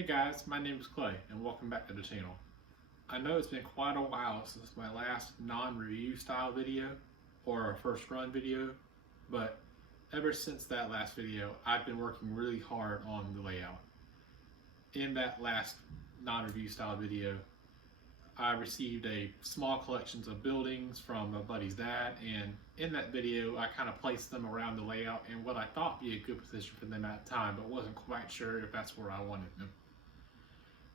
Hey guys, my name is Clay and welcome back to the channel. I know it's been quite a while since my last non-review style video or a first run video, but ever since that last video I've been working really hard on the layout. In that last non-review style video I received a small collections of buildings from my buddy's dad, and in that video I kind of placed them around the layout in what I thought would be a good position for them at the time, but wasn't quite sure if that's where I wanted them.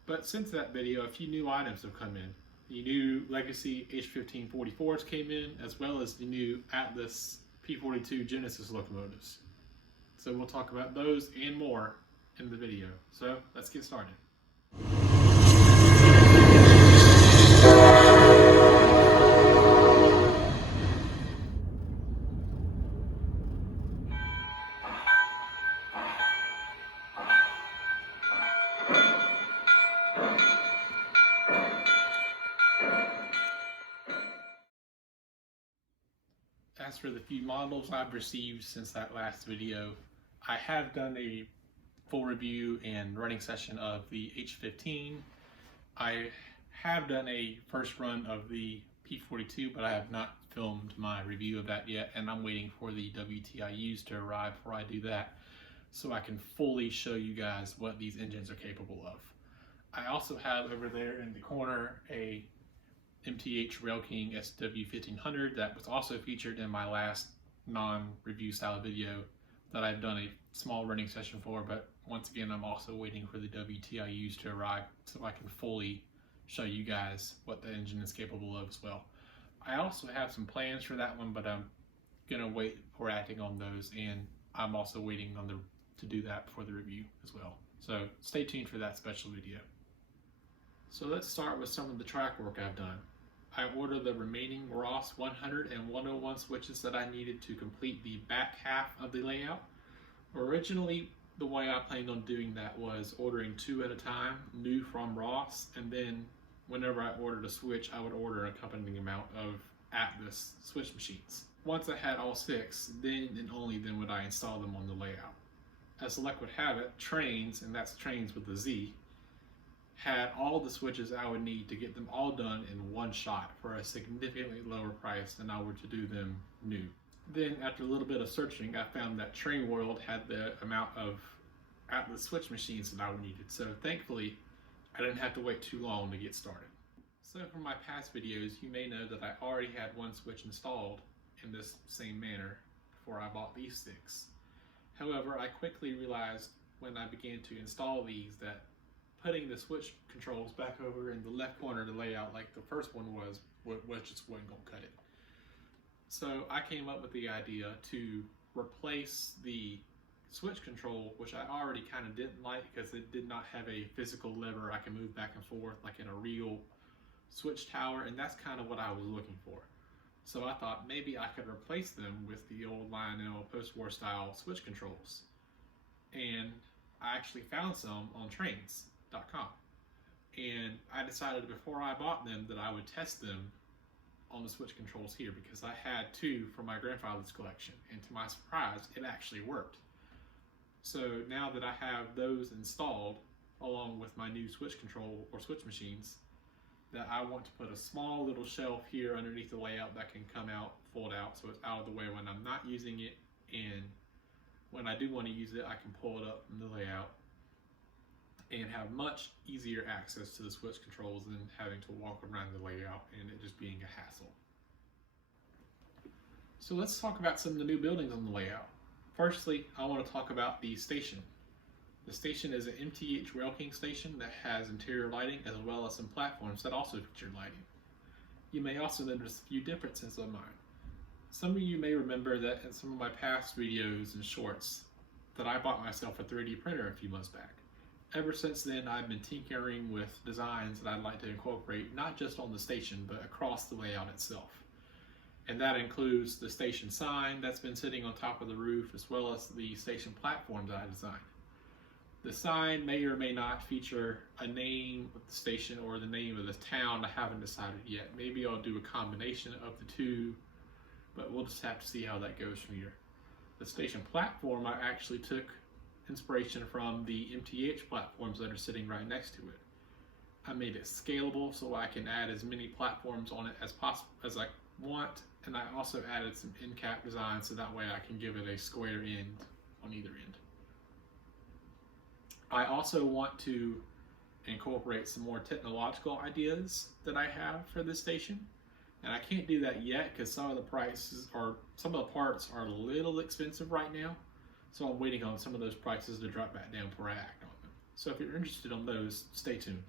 But since that video, a few new items have come in. The new Legacy H1544s came in, as well as the new Atlas P42 Genesis locomotives. So we'll talk about those and more in the video. So let's get started. As for the few models I've received since that last video, I have done a full review and running session of the H15. I have done a first run of the P42, but I have not filmed my review of that yet, and I'm waiting for the WTIUs to arrive before I do that, so I can fully show you guys what these engines are capable of. I also have over there in the corner a MTH Rail King SW1500 that was also featured in my last non-review style video that I've done a small running session for, but once again I'm also waiting for the WTIUs to arrive so I can fully show you guys what the engine is capable of as well. I also have some plans for that one, but I'm gonna wait for acting on those, and I'm also waiting on to do that for the review as well. So stay tuned for that special video. So let's start with some of the track work I've done. I ordered the remaining Ross 100 and 101 switches that I needed to complete the back half of the layout. Originally, the way I planned on doing that was ordering 2 at a time, new from Ross, and then whenever I ordered a switch, I would order an accompanying amount of Atlas switch machines. Once I had all 6, then and only then would I install them on the layout. As luck would have it, Trains, and that's Trains with a Z, had all the switches I would need to get them all done in one shot for a significantly lower price than I were to do them new. Then after a little bit of searching, I found that Train World had the amount of Atlas switch machines that I needed, so thankfully I didn't have to wait too long to get started. So from my past videos, you may know that I already had one switch installed in this same manner before I bought these 6. However, I quickly realized when I began to install these that putting the switch controls back over in the left corner of the layout like the first one was just wasn't gonna cut it. So I came up with the idea to replace the switch control, which I already kind of didn't like because it did not have a physical lever I can move back and forth like in a real switch tower, and that's kind of what I was looking for. So I thought maybe I could replace them with the old Lionel post-war style switch controls. And I actually found some on Trains.com, and I decided before I bought them that I would test them on the switch controls here because I had 2 from my grandfather's collection, and to my surprise it actually worked. So now that I have those installed along with my new switch control or switch machines, that I want to put a small little shelf here underneath the layout that can come out, fold out, so it's out of the way when I'm not using it, and when I do want to use it I can pull it up from the layout and have much easier access to the switch controls than having to walk around the layout and it just being a hassle. So let's talk about some of the new buildings on the layout. Firstly, I want to talk about the station. The station is an MTH Rail King station that has interior lighting as well as some platforms that also feature lighting. You may also notice a few differences of mine. Some of you may remember that in some of my past videos and shorts that I bought myself a 3D printer a few months back. Ever since then, I've been tinkering with designs that I'd like to incorporate not just on the station, but across the layout itself. And that includes the station sign that's been sitting on top of the roof, as well as the station platform that I designed. The sign may or may not feature a name of the station or the name of the town. I haven't decided yet. Maybe I'll do a combination of the two, but we'll just have to see how that goes from here. The station platform I actually took inspiration from the MTH platforms that are sitting right next to it. I made it scalable so I can add as many platforms on it as possible as I want, and I also added some end cap design so that way I can give it a square end on either end. I also want to incorporate some more technological ideas that I have for this station, and I can't do that yet because some of the parts are a little expensive right now, so I'm waiting on some of those prices to drop back down before I act on them. So if you're interested on those, stay tuned.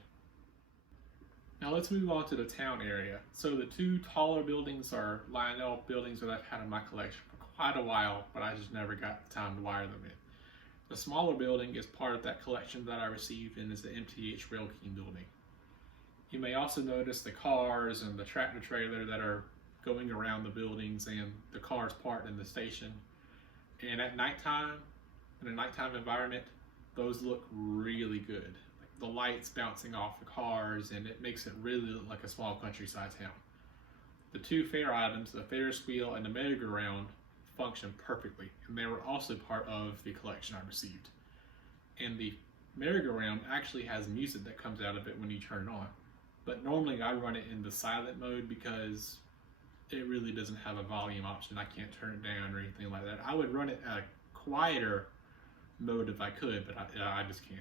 Now let's move on to the town area. So the two taller buildings are Lionel buildings that I've had in my collection for quite a while, but I just never got the time to wire them in. The smaller building is part of that collection that I received and is the MTH Rail King building. You may also notice the cars and the tractor trailer that are going around the buildings and the cars parked in the station. And at nighttime, in a nighttime environment, those look really good. The lights bouncing off the cars, and it makes it really look like a small countryside town. The two fair items, the Ferris wheel and the merry-go-round, function perfectly, and they were also part of the collection I received. And the merry-go-round actually has music that comes out of it when you turn it on, but normally I run it in the silent mode because it really doesn't have a volume option. I can't turn it down or anything like that. I would run it at a quieter mode if I could, but I just can't.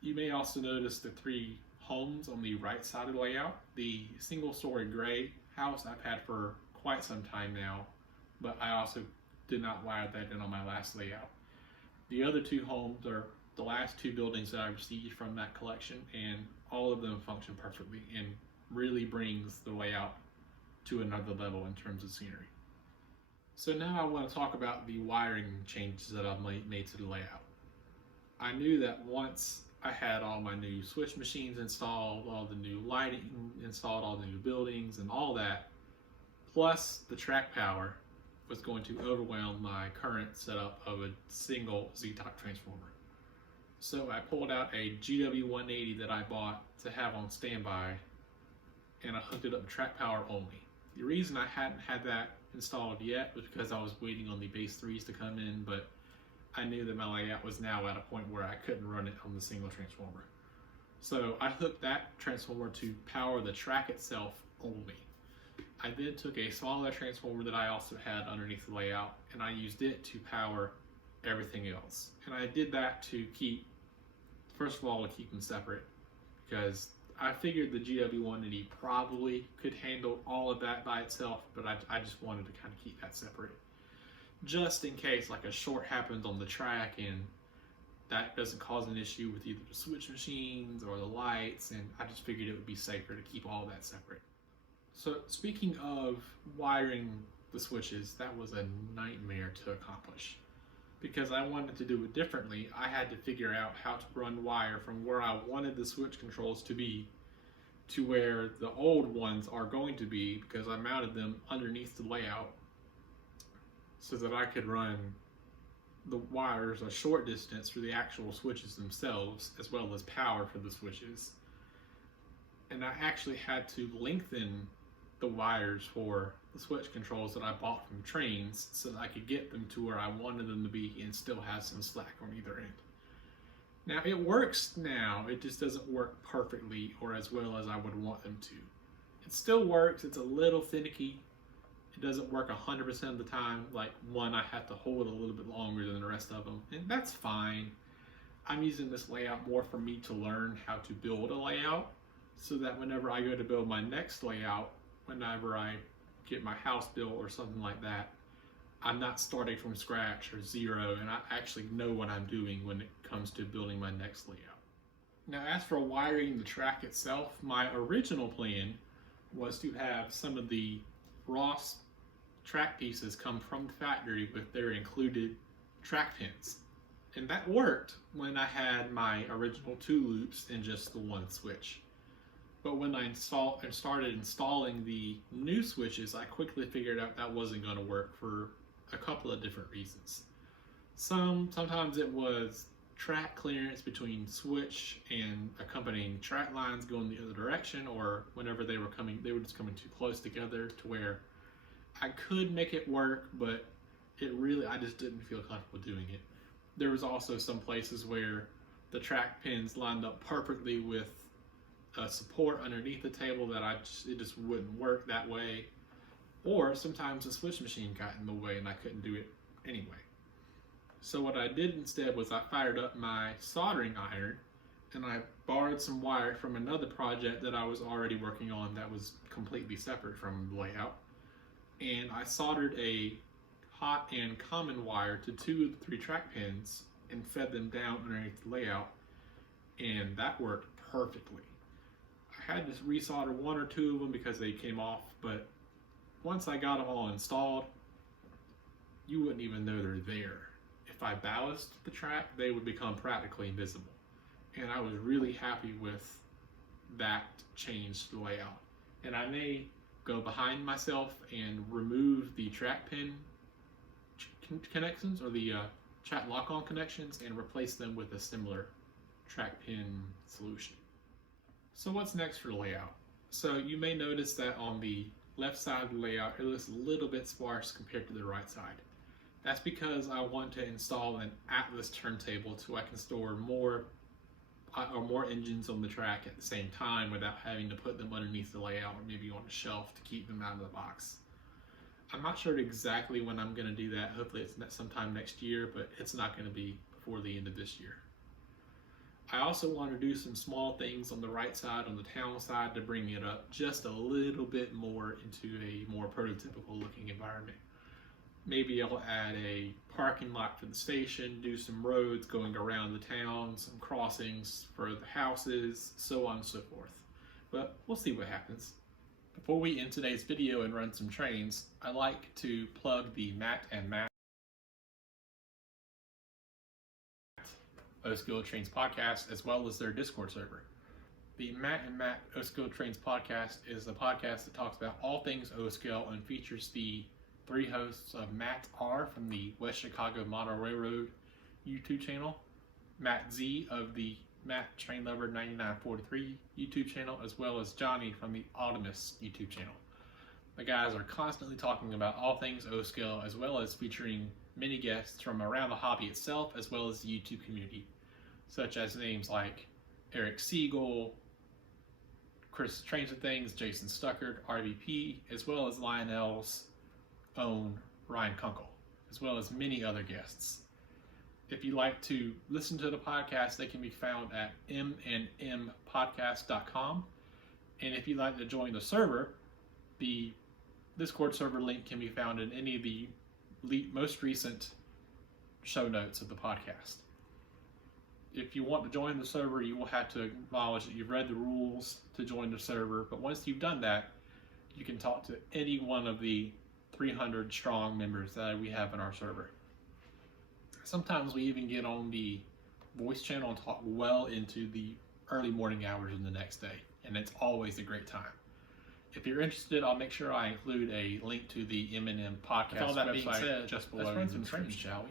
You may also notice the three homes on the right side of the layout. The single-story gray house I've had for quite some time now, but I also did not wire that in on my last layout. The other two homes are the last two buildings that I received from that collection, and all of them function perfectly and really brings the layout to another level in terms of scenery. So now I want to talk about the wiring changes that I've made to the layout. I knew that once I had all my new switch machines installed, all the new lighting installed, all the new buildings and all that, plus the track power, was going to overwhelm my current setup of a single Z-type transformer. So I pulled out a GW180 that I bought to have on standby, and I hooked it up to track power only. The reason I hadn't had that installed yet was because I was waiting on the base 3s to come in, but I knew that my layout was now at a point where I couldn't run it on the single transformer. So I hooked that transformer to power the track itself only. I then took a smaller transformer that I also had underneath the layout, and I used it to power everything else. And I did that to keep, first of all, to keep them separate, because I figured the GW180 probably could handle all of that by itself, but I just wanted to kind of keep that separate, just in case like a short happens on the track and that doesn't cause an issue with either the switch machines or the lights, and I just figured it would be safer to keep all that separate. So speaking of wiring the switches, that was a nightmare to accomplish. Because I wanted to do it differently, I had to figure out how to run wire from where I wanted the switch controls to be to where the old ones are going to be, because I mounted them underneath the layout so that I could run the wires a short distance for the actual switches themselves, as well as power for the switches. And I actually had to lengthen the wires for the switch controls that I bought from Tranes so that I could get them to where I wanted them to be and still have some slack on either end. Now it works now, it just doesn't work perfectly or as well as I would want them to. It still works, it's a little finicky. It doesn't work 100% of the time. Like one, I have to hold a little bit longer than the rest of them, and that's fine. I'm using this layout more for me to learn how to build a layout so that whenever I go to build my next layout, whenever I get my house built or something like that, I'm not starting from scratch or zero, and I actually know what I'm doing when it comes to building my next layout. Now, as for wiring the track itself, my original plan was to have some of the Ross track pieces come from the factory with their included track pins. And that worked when I had my original 2 loops and just the 1 switch. But when I started installing the new switches, I quickly figured out that wasn't going to work for a couple of different reasons. Sometimes it was track clearance between switch and accompanying track lines going the other direction, or whenever they were just coming too close together to where I could make it work, but I just didn't feel comfortable doing it. there was also some places where the track pins lined up perfectly with support underneath the table that it just wouldn't work that way. Or sometimes the switch machine got in the way and I couldn't do it anyway. So what I did instead was I fired up my soldering iron and I borrowed some wire from another project that I was already working on that was completely separate from the layout. And I soldered a hot and common wire to 2 of the 3 track pins and fed them down underneath the layout, and that worked perfectly. I had to resolder 1 or 2 of them because they came off, but once I got them all installed, you wouldn't even know they're there. If I ballasted the track, they would become practically invisible. And I was really happy with that change to the layout. And I may go behind myself and remove the track pin connections or the chat lock-on connections and replace them with a similar track pin solution. So what's next for the layout? So you may notice that on the left side of the layout it looks a little bit sparse compared to the right side. That's because I want to install an Atlas turntable so I can store more engines on the track at the same time without having to put them underneath the layout or maybe on a shelf to keep them out of the box. I'm not sure exactly when I'm going to do that. Hopefully it's sometime next year, but it's not going to be before the end of this year. I also want to do some small things on the right side, on the town side, to bring it up just a little bit more into a more prototypical looking environment. Maybe I'll add a parking lot for the station, do some roads going around the town, some crossings for the houses, so on and so forth. But we'll see what happens. Before we end today's video and run some trains, I like to plug the Matt and Matt O-Skill Trains podcast as well as their Discord server. The Matt and Matt O-Skill Trains podcast is a podcast that talks about all things O-Skill and features the 3 hosts of Matt R. from the West Chicago Model Railroad YouTube channel, Matt Z of the Matt Train Lover 9943 YouTube channel, as well as Johnny from the Optimus YouTube channel. The guys are constantly talking about all things O-Skill, as well as featuring many guests from around the hobby itself, as well as the YouTube community, such as names like Eric Siegel, Chris Trains and Things, Jason Stuckert, RVP, as well as Lionel's own Ryan Kunkel, as well as many other guests. If you like to listen to the podcast, they can be found at mnmpodcast.com. And if you'd like to join the server, the Discord server link can be found in any of the most recent show notes of the podcast. If you want to join the server, you will have to acknowledge that you've read the rules to join the server. But once you've done that, you can talk to any one of the 300 strong members that we have in our server. Sometimes we even get on the voice channel and talk well into the early morning hours in the next day, and it's always a great time. If you're interested, I'll make sure I include a link to the M&M podcast With all that website being said, just below let's run the some description, trains, shall we?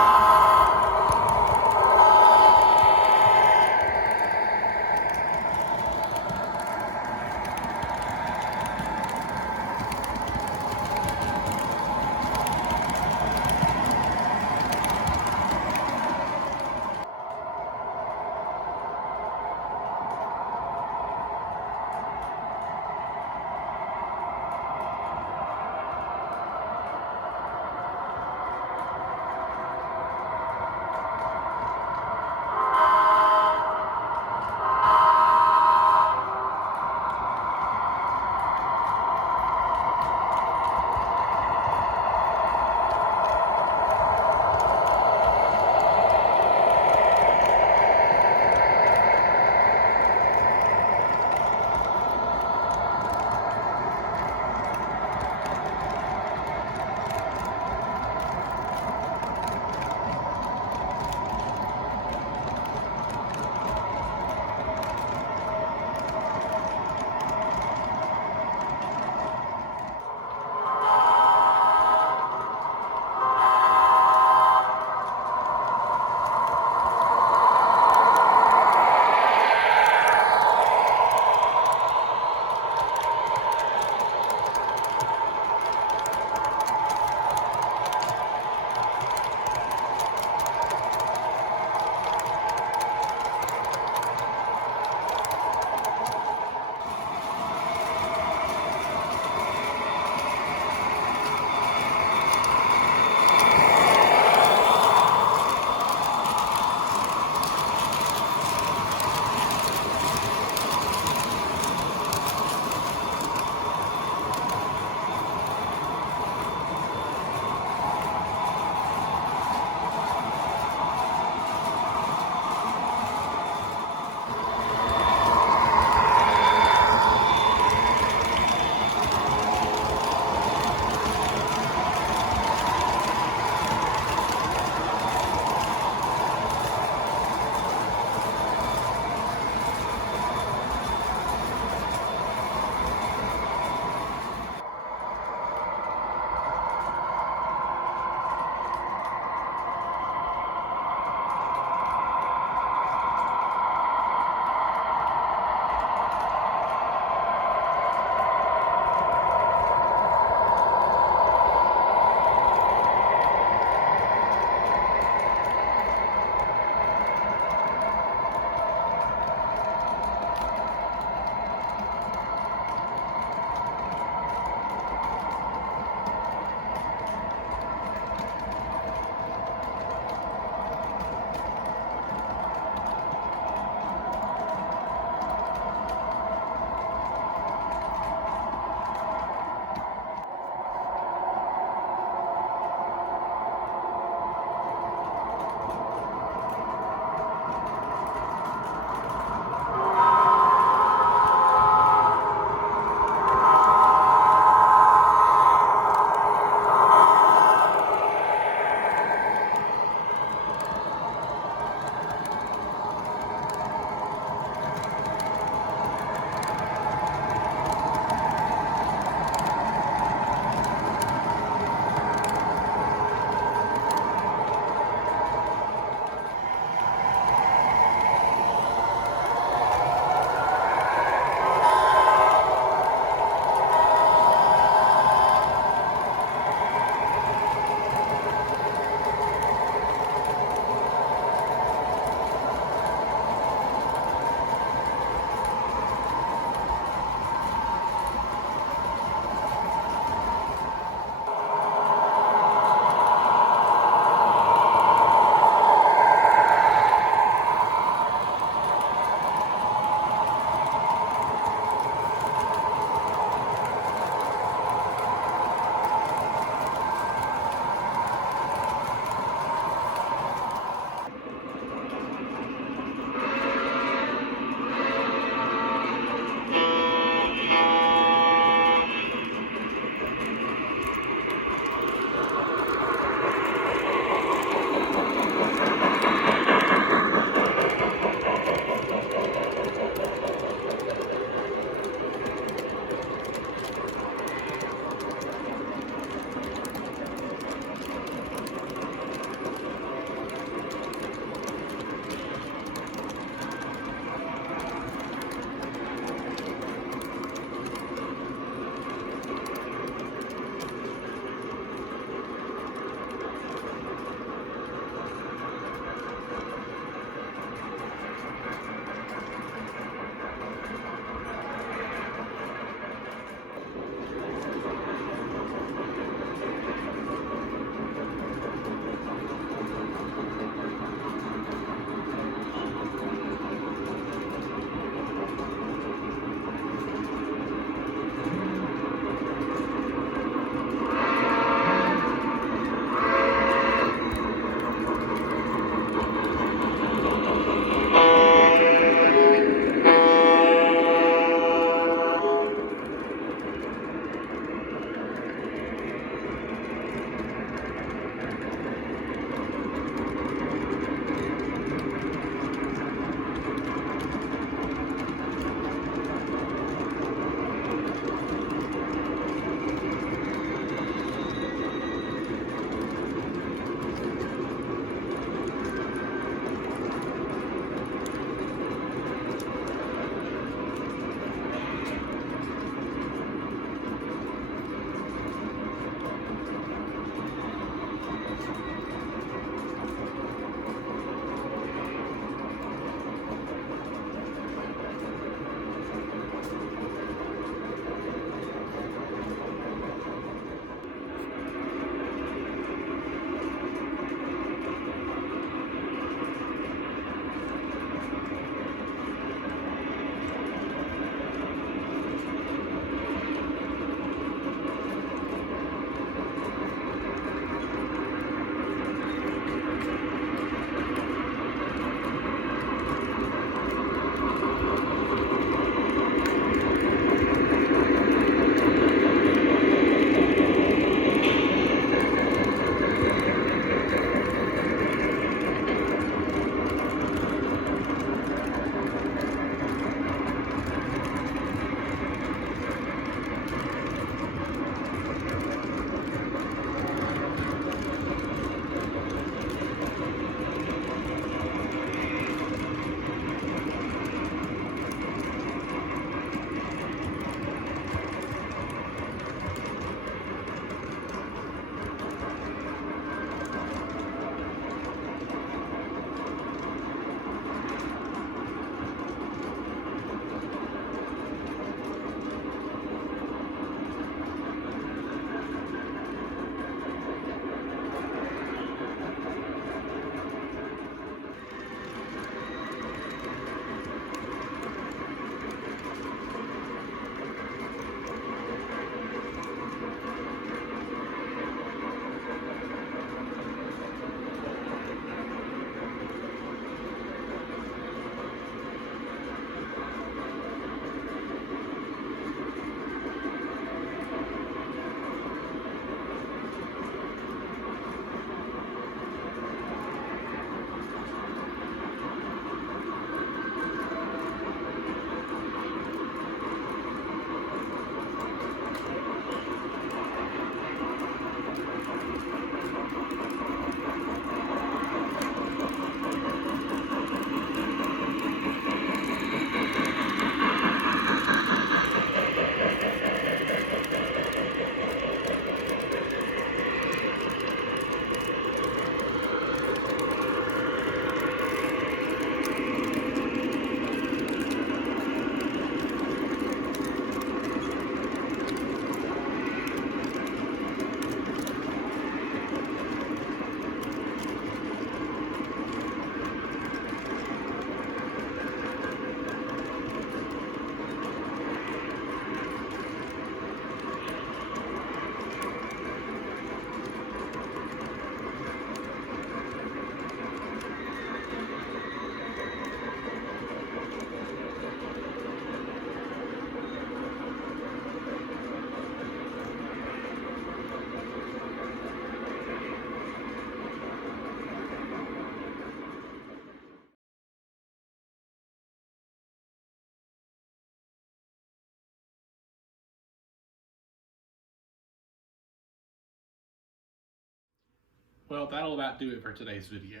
Well, that'll about do it for today's video.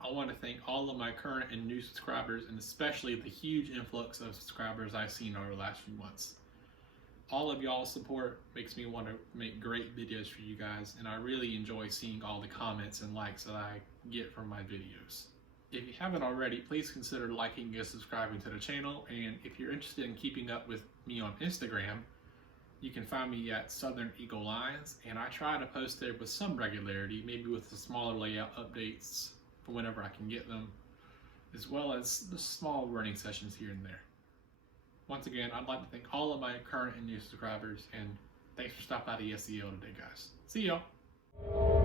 I want to thank all of my current and new subscribers, and especially the huge influx of subscribers I've seen over the last few months. All of y'all's support makes me want to make great videos for you guys, and I really enjoy seeing all the comments and likes that I get from my videos. If you haven't already, please consider liking and subscribing to the channel, and if you're interested in keeping up with me on Instagram, you can find me at Southern Eagle Lines, and I try to post there with some regularity, maybe with the smaller layout updates for whenever I can get them, as well as the small running sessions here and there. Once again, I'd like to thank all of my current and new subscribers, and thanks for stopping by the SEL today, guys. See y'all!